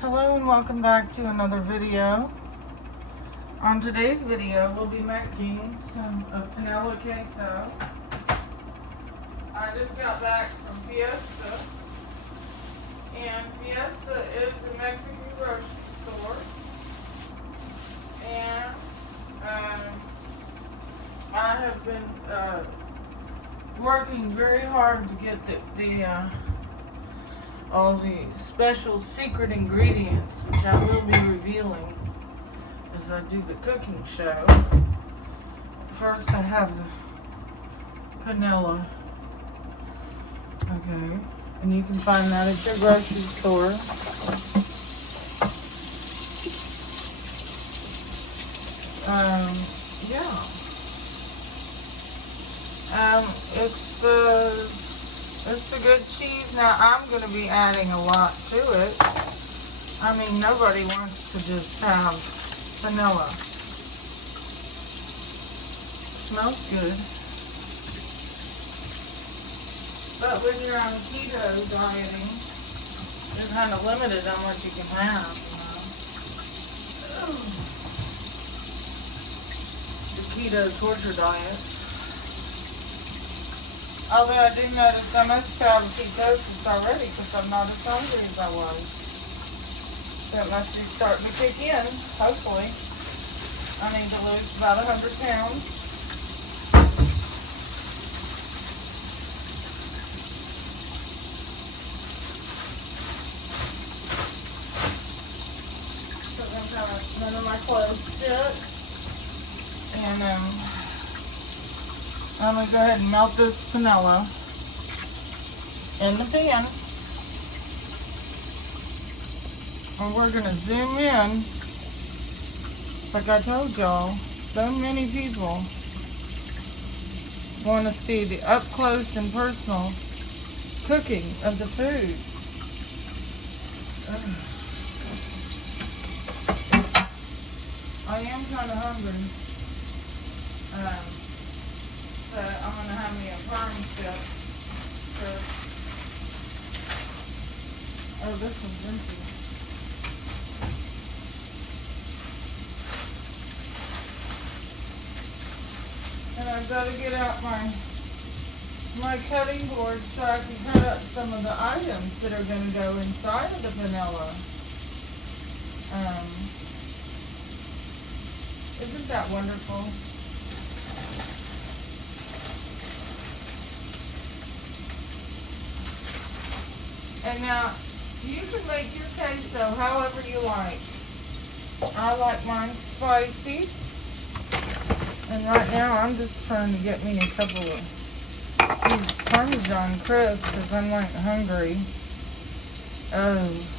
Hello and welcome back to another video. On today's video, we'll be making some panela queso. I just got back from Fiesta, and Fiesta is the Mexican grocery store, and I have been working very hard to get all the special secret ingredients, which I will be revealing as I do the cooking show. First, I have the panela. Okay, and you can find that at your grocery store. It's the good cheese. Now, I'm going to be adding a lot to it. I mean, nobody wants to just have vanilla. Smells good. But when you're on keto dieting, you're kind of limited on what you can have, The keto torture diet. Although I do notice I must have ketosis already because I'm not as hungry as I was. That must be starting to kick in, hopefully. I need to lose about 100 pounds. So none of my clothes fit. And I'm going to go ahead and melt this panela in the pan. And we're going to zoom in. Like I told y'all, so many people want to see the up close and personal cooking of the food. I am kind of hungry. I'm going to have me a prime chip. Oh, this one's empty. And I've got to get out my cutting board so I can cut up some of the items that are going to go inside of the vanilla. Isn't that wonderful? And now, you can make your queso however you like. I like mine spicy. And right now, I'm just trying to get me a couple of these Parmesan crisps because I'm like hungry. Oh.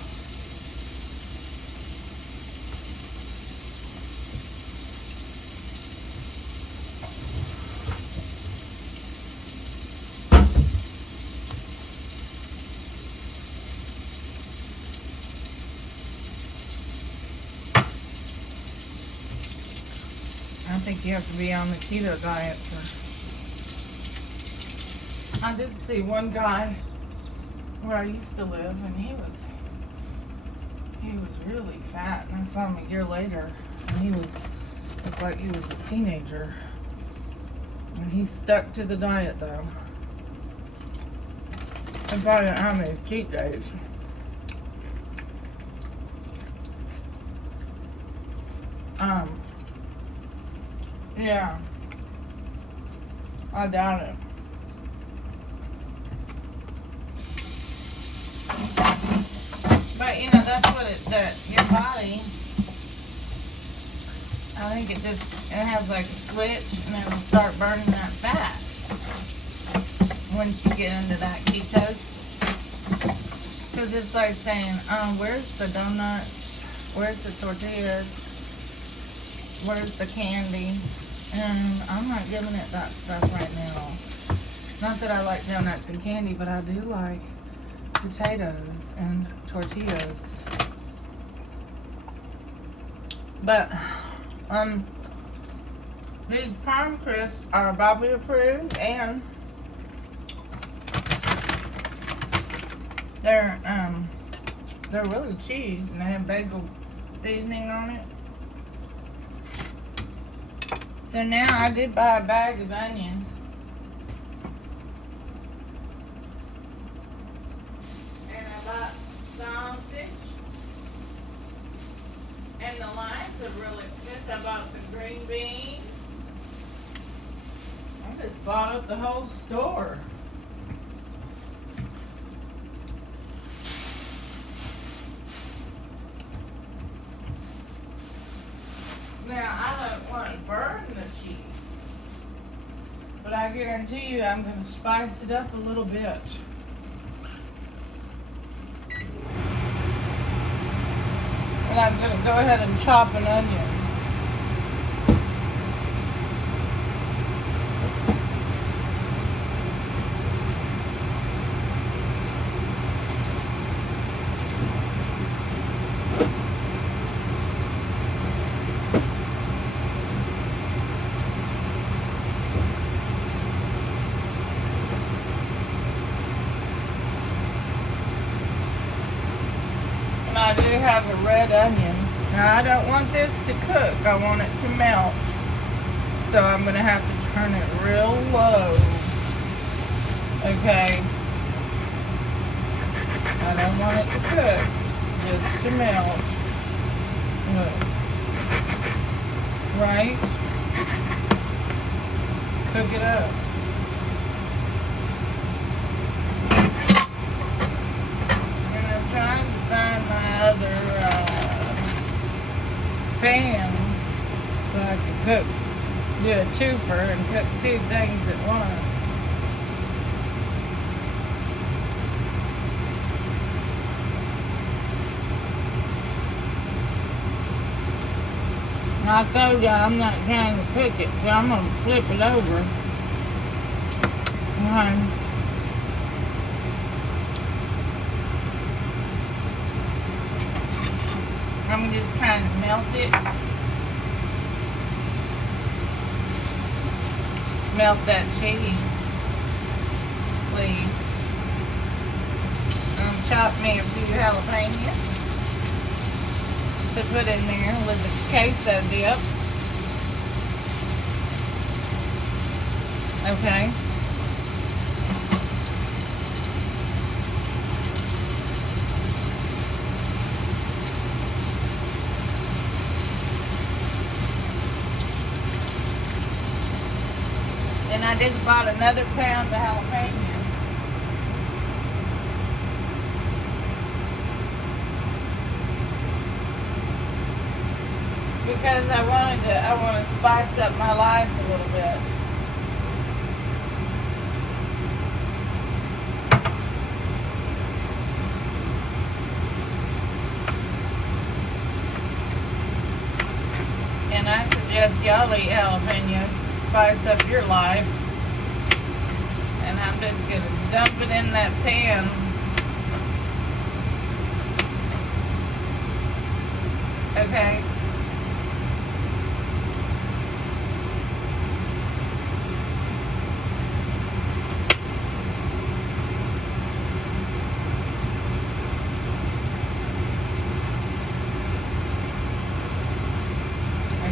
I think you have to be on the keto diet for. I did see one guy where I used to live, and he was really fat, and I saw him a year later, and looked like he was a teenager, and he stuck to the diet though. I probably don't have any cheat days. Yeah, I doubt it. But that's what your body, I think it has like a switch, and it'll start burning that fat once you get into that ketose. Because it's like saying, where's the donuts? Where's the tortillas? Where's the candy? And I'm not giving it that stuff right now. Not that I like donuts and candy, but I do like potatoes and tortillas. But these Prime Crisps are Bobby approved, and they're They're really cheese, and they have bagel seasoning on it. So now I did buy a bag of onions. And I bought sausage. And the limes are really expensive. I bought some green beans. I just bought up the whole store. Now, I don't want to burn the cheese, but I guarantee you I'm going to spice it up a little bit. And I'm going to go ahead and chop an onion. I do have a red onion. Now I don't want this to cook. I want it to melt. So I'm going to have to turn it real low. Okay. I don't want it to cook. Just to melt. Look. Right? Cook it up. Trying to find my other pan so I can cook, do a twofer and cook two things at once. And I told you I'm not trying to cook it, so I'm going to flip it over. I'm just trying to melt it. Melt that cheese, please. Chop me a few jalapenos to put in there with the queso dip. Okay. And I just bought another pound of jalapeno. Because I want to spice up my life a little bit. And I suggest y'all eat jalapenos. Spice up your life. And I'm just going to dump it in that pan. Okay.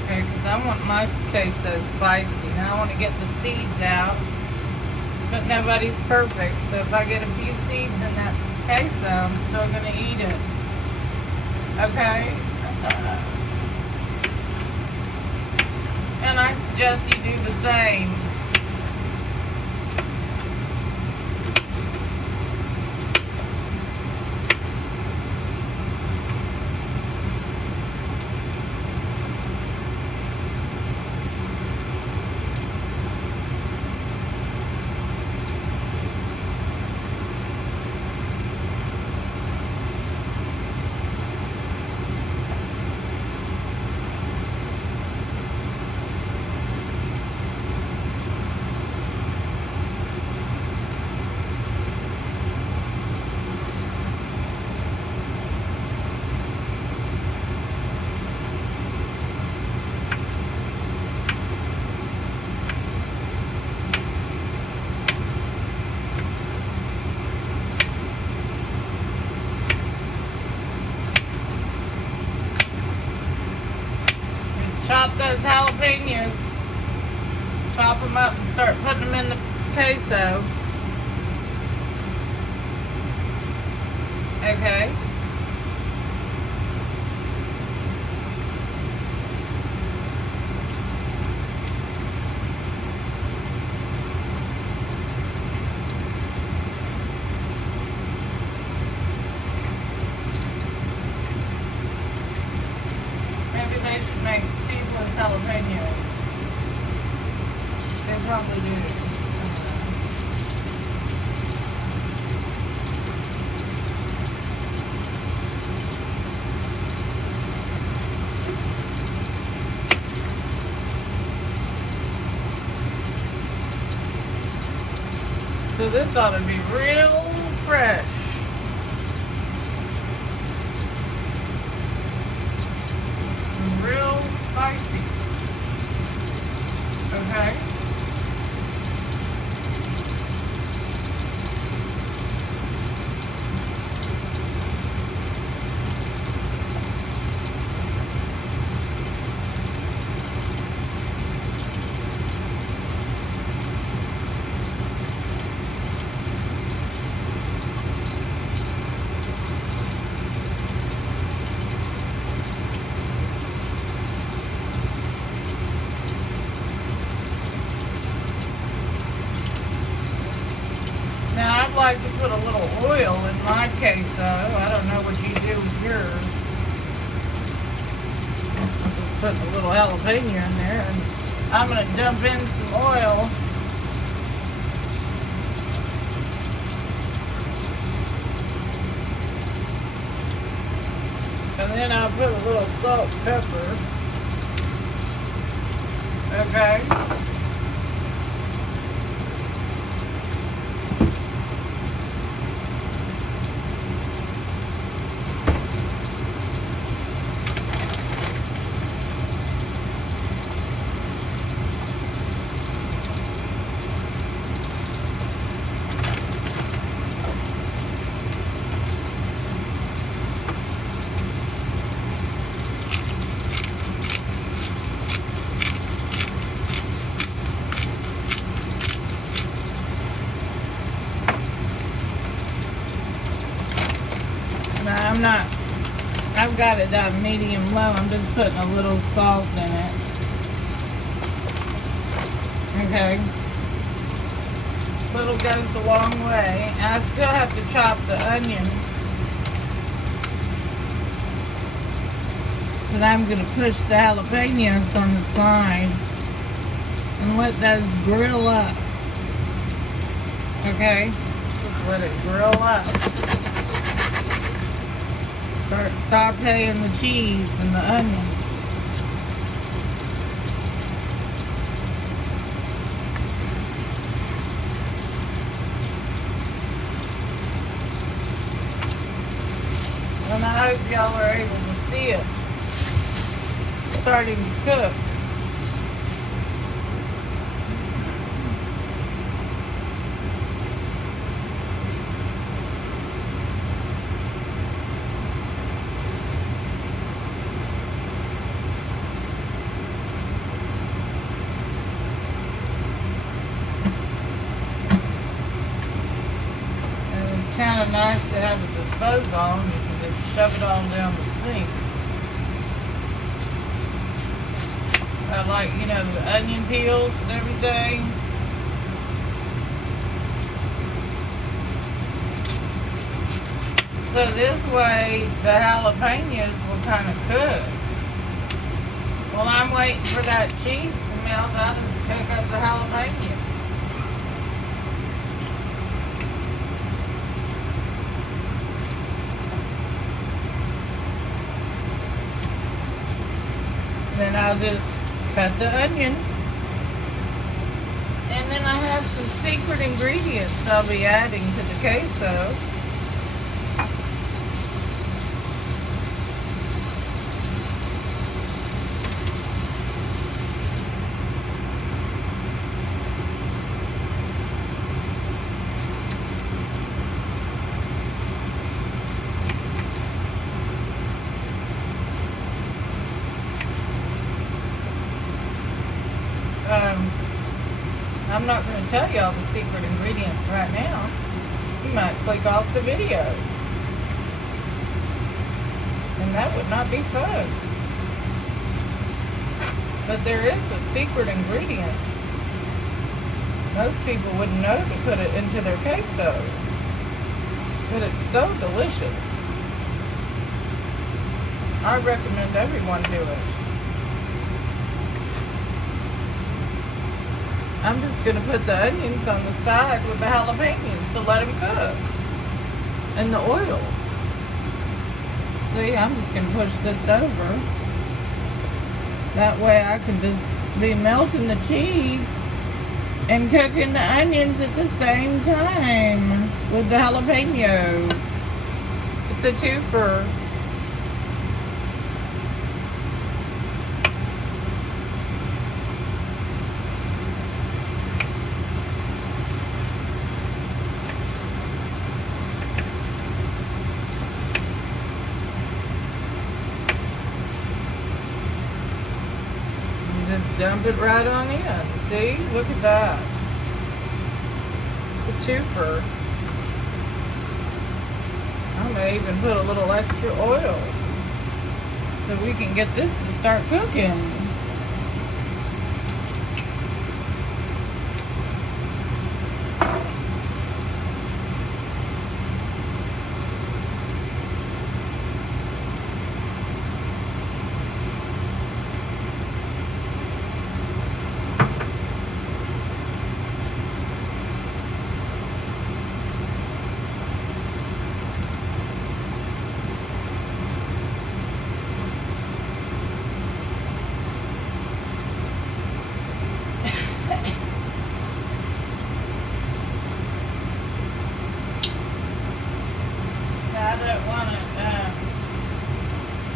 Okay, because I want my queso spicy. Now I want to get the seeds out. But nobody's perfect. So if I get a few seeds in that queso, I'm still going to eat it. Okay? And I suggest you do the same. chop those jalapenos. Chop them up and start putting them in the queso. Okay. Maybe they should make seedless jalapenos. They probably do. So this ought to be real fresh. And real spicy. Okay. Now I'd like to put a little oil in my queso. I don't know what you do with yours. I'm just putting a little jalapeno in there, and I'm going to dump in some oil. And then I'll put a little salt and pepper. Okay. Now I've got it down medium low. I'm just putting a little salt in it. Okay. Little goes a long way. And I still have to chop the onion. But I'm going to push the jalapenos on the side and let those grill up. Okay? Just let it grill up. Start sauteing the cheese and the onion. And I hope y'all are able to see it starting to cook. It's kind of nice to have it disposed on. You can just shove it all down the sink. I like, you know, the onion peels and everything. So this way, the jalapenos will kind of cook. While I'm waiting for that cheese to melt, I'll just cook up the jalapenos. Then I'll just cut the onion. And then I have some secret ingredients I'll be adding to the queso. I'm not going to tell you all the secret ingredients right now. You might click off the video. And that would not be fun. But there is a secret ingredient. Most people wouldn't know to put it into their queso. But it's so delicious. I recommend everyone do it. I'm just going to put the onions on the side with the jalapenos to let them cook. And the oil. See, I'm just going to push this over. That way I can just be melting the cheese and cooking the onions at the same time with the jalapenos. It's a twofer. Just dump it right on in. See? Look at that. It's a twofer. I may even put a little extra oil so we can get this to start cooking.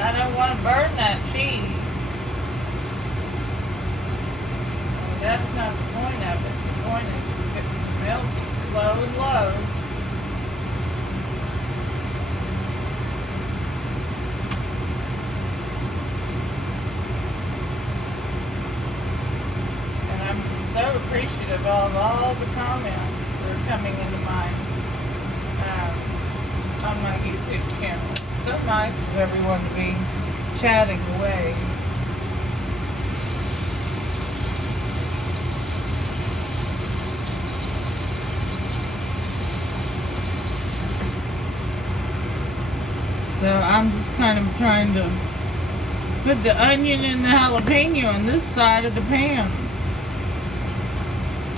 I don't want to burn that cheese. That's not the point of it. The point is to melt slow and low. And I'm so appreciative of all the comments that are coming into on my YouTube channel. So nice of everyone to be chatting away. So I'm just kind of trying to put the onion and the jalapeno on this side of the pan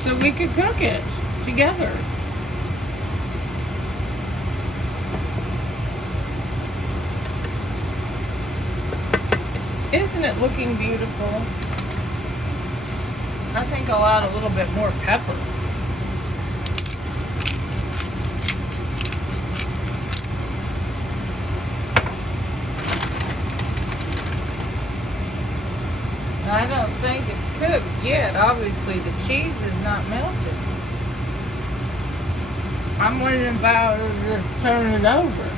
so we could cook it together. Isn't it looking beautiful? I think I'll add a little bit more pepper. I don't think it's cooked yet. Obviously, the cheese is not melted. I'm wondering if I was just turn it over.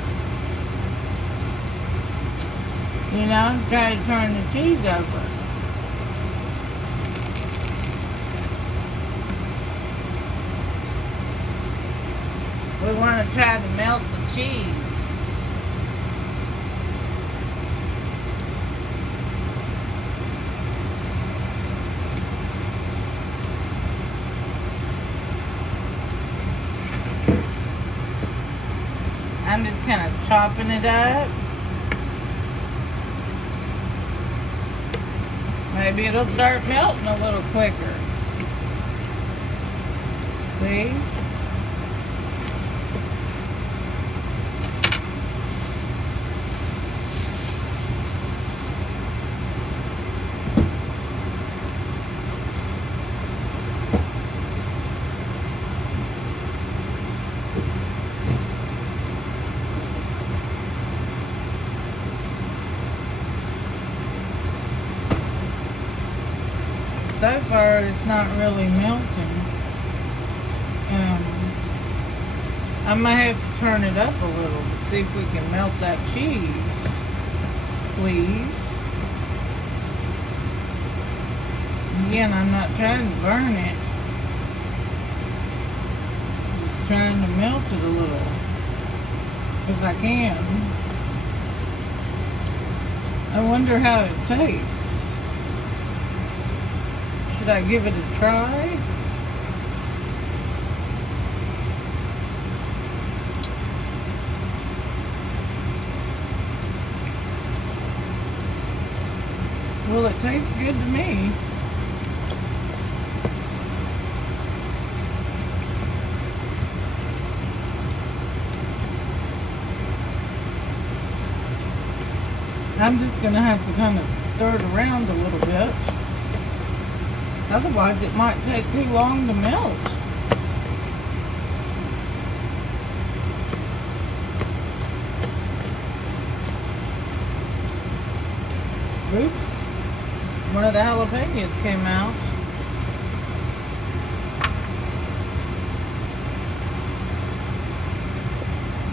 You know, try to turn the cheese over. We want to try to melt the cheese. I'm just kind of chopping it up. Maybe it'll start melting a little quicker. See? So far, it's not really melting. I might have to turn it up a little to see if we can melt that cheese. Please. Again, I'm not trying to burn it. just trying to melt it a little, if I can. I wonder how it tastes. Should I give it a try? Well, it tastes good to me. I'm just going to have to kind of stir it around a little bit. Otherwise, it might take too long to melt. Oops. One of the jalapenos came out.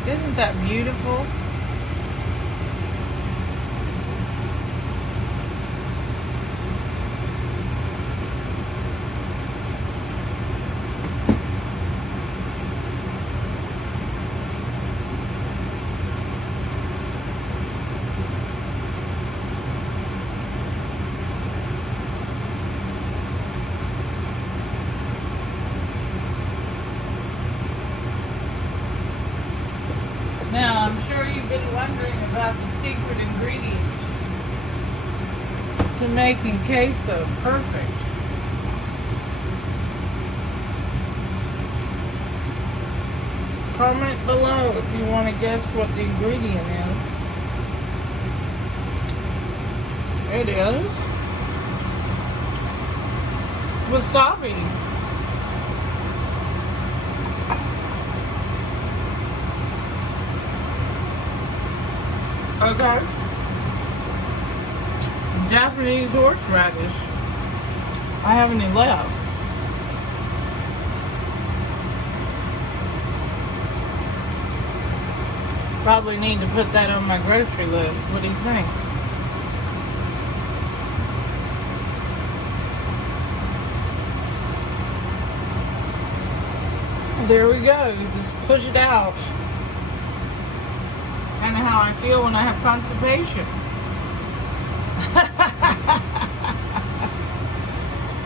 Isn't that beautiful? Now, I'm sure you've been wondering about the secret ingredient to making queso perfect. Comment below if you want to guess what the ingredient is. It is wasabi. Okay. Japanese horseradish. I have any left. Probably need to put that on my grocery list. What do you think? There we go. Just push it out. Kind of how I feel when I have constipation.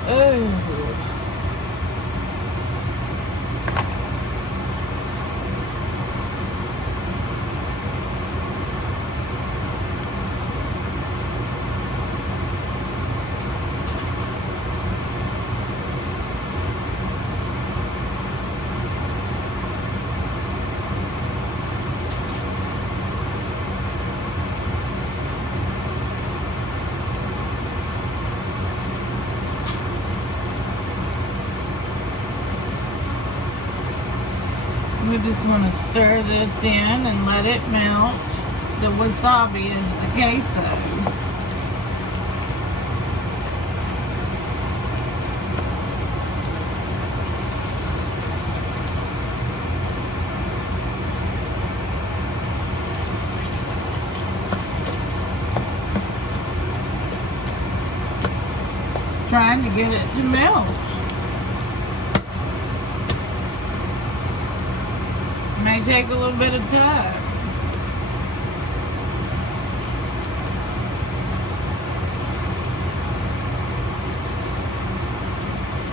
Oh. We just want to stir this in and let it melt. The wasabi is the queso. Trying to get it to melt. May take a little bit of time.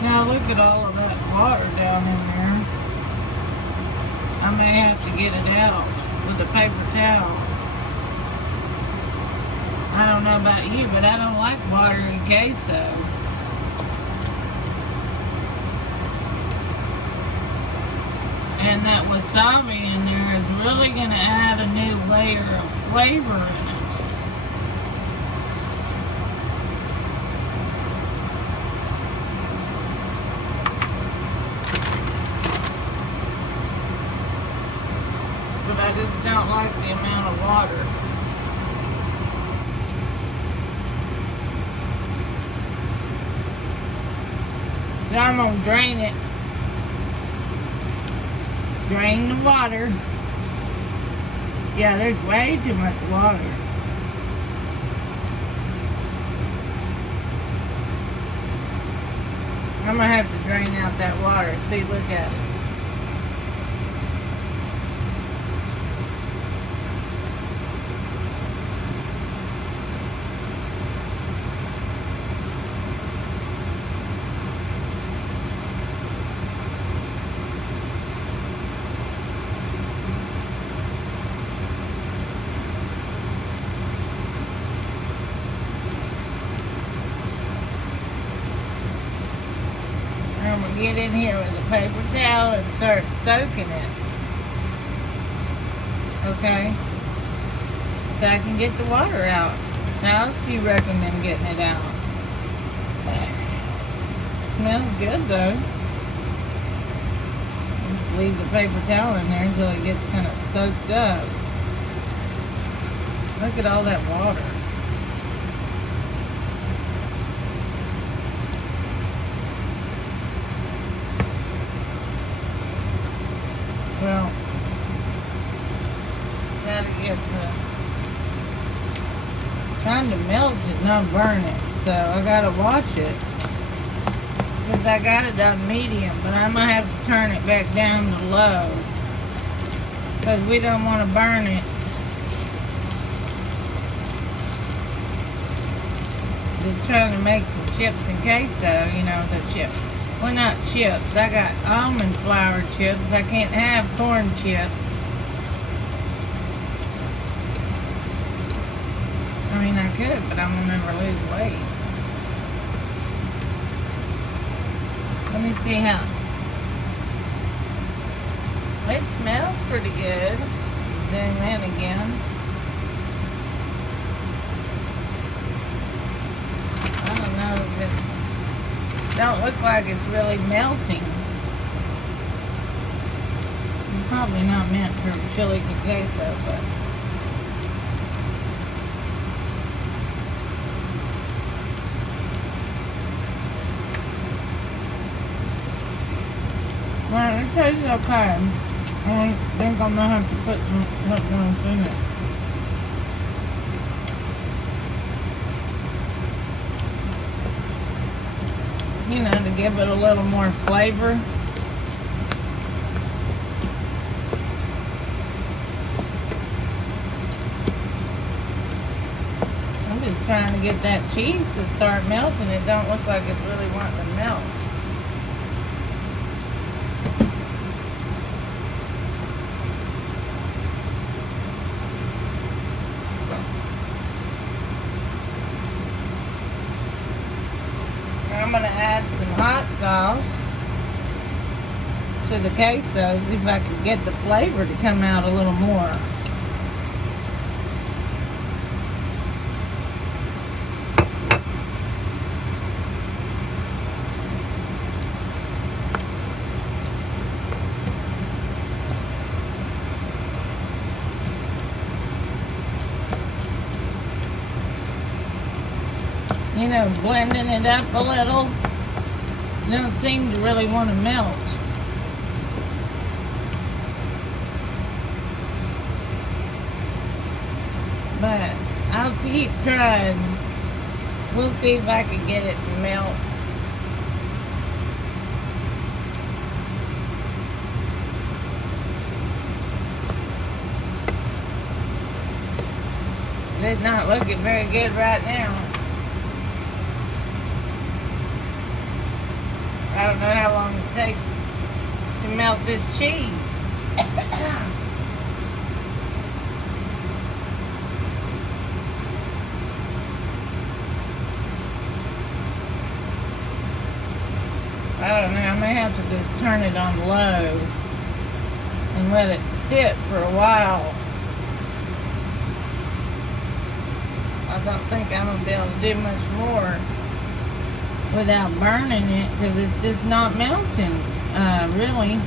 Now look at all of that water down in there. I may have to get it out with a paper towel. I don't know about you, but I don't like watery queso. And that wasabi in there is really going to add a new layer of flavor in it. But I just don't like the amount of water. Now I'm going to drain it. Drain the water. Yeah, there's way too much water. I'm gonna have to drain out that water. See, look at it. get in here with a paper towel and start soaking it. Okay? So I can get the water out. How else do you recommend getting it out? Smells good though. Just leave the paper towel in there until it gets kind of soaked up. Look at all that water. Well, gotta get trying to melt it, not burn it. So I gotta watch it. Because I got it on medium, but I'm gonna have to turn it back down to low. Because we don't want to burn it. Just trying to make some chips and queso, you know, the chips. Well, not chips. I got almond flour chips. I can't have corn chips. I mean, I could, but I'm gonna never lose weight. Let me see how. It smells pretty good. Zoom in again. I don't know if it's, don't look like it's really melting. It's probably not meant for chili con queso, but well, it tastes okay. I think I'm gonna have to put some something else in it. You know, to give it a little more flavor. I'm just trying to get that cheese to start melting. It don't look like it's really wanting to melt. I'm going to add some hot sauce to the queso, see if I can get the flavor to come out a little more. You know, blending it up a little. Don't seem to really want to melt. But I'll keep trying. We'll see if I can get it to melt. It's not looking very good right now. I don't know how long it takes to melt this cheese. I don't know, I may have to just turn it on low and let it sit for a while. I don't think I'm going to be able to do much more without burning it, because it's just not melting, really.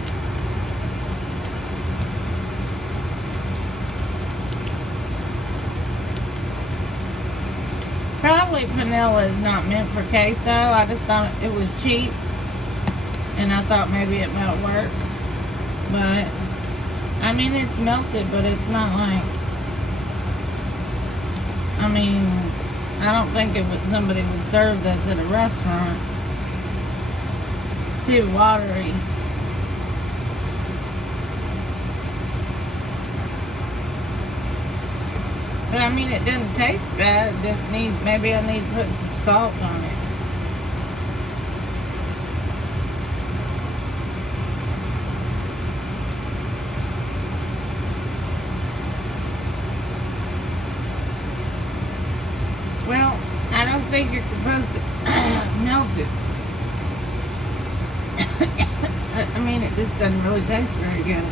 Probably vanilla is not meant for queso. I just thought it was cheap, and I thought maybe it might work. But, I mean, it's melted, but it's not like, I mean, I don't think somebody would serve this at a restaurant. It's too watery. But I mean, it doesn't taste bad. It just needs, maybe I need to put some salt on it. Well, I don't think you're supposed to melt it. I mean, it just doesn't really taste very good.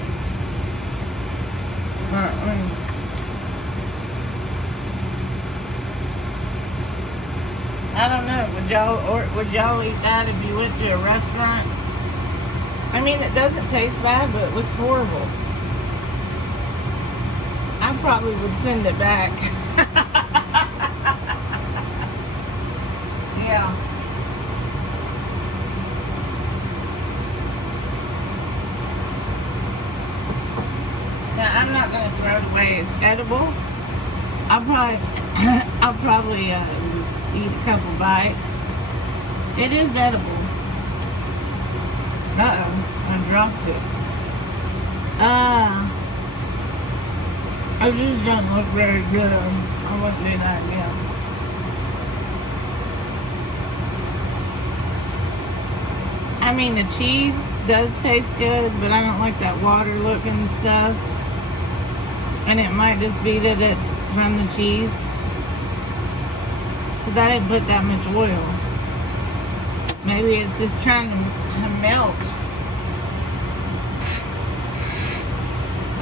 I don't know. Would y'all eat that if you went to a restaurant? I mean, it doesn't taste bad, but it looks horrible. I probably would send it back. Yeah. Now, I'm not going to throw it away. It's edible. I'll probably just eat a couple bites. It is edible. Uh-oh, I dropped it. It just doesn't look very good. I wouldn't do that again. I mean, the cheese does taste good, but I don't like that water looking stuff. And it might just be that it's from the cheese. Because I didn't put that much oil. Maybe it's just trying to melt.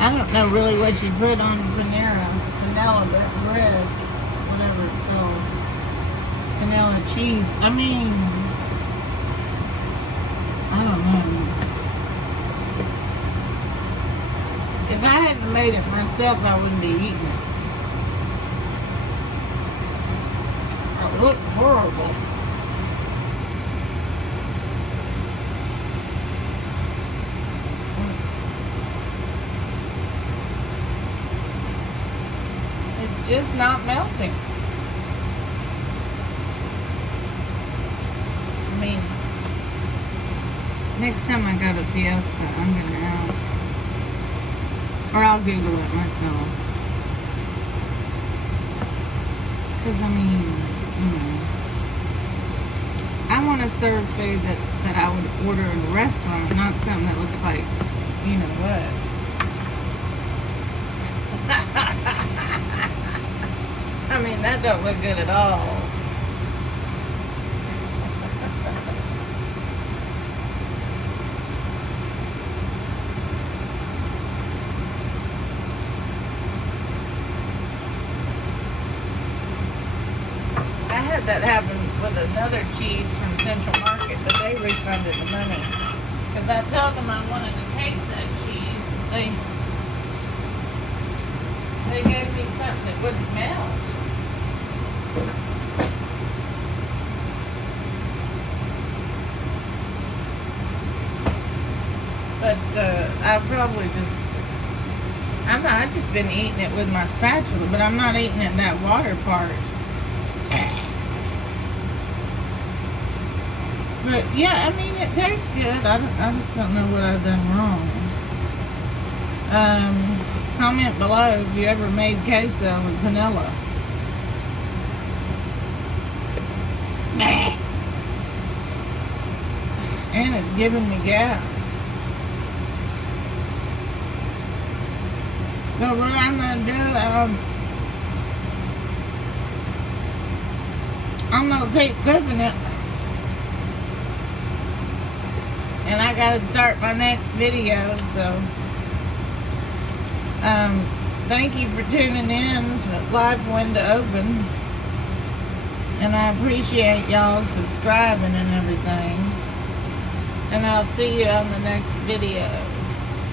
I don't know really what you put on vanilla bread, whatever it's called. Vanilla cheese. I mean, I don't know. If I hadn't made it myself, I wouldn't be eating it. It looked horrible. It's just not melting. I mean, next time I go to Fiesta, I'm going to ask. Or I'll Google it myself. Because, I mean, you know, I want to serve food that I would order in a restaurant, not something that looks like, you know what. I mean, that don't look good at all. That happened with another cheese from Central Market, but they refunded the money because I told them I wanted to taste that cheese. They gave me something that wouldn't melt. But I've just been eating it with my spatula, but I'm not eating it that water part. But yeah, I mean, it tastes good. I just don't know what I've done wrong. Comment below if you ever made queso with vanilla. And it's giving me gas. So what I'm going to do, I'm going to keep cooking it. And I gotta start my next video, so thank you for tuning in to LifeWindowOpen, and I appreciate y'all subscribing and everything, and I'll see you on the next video.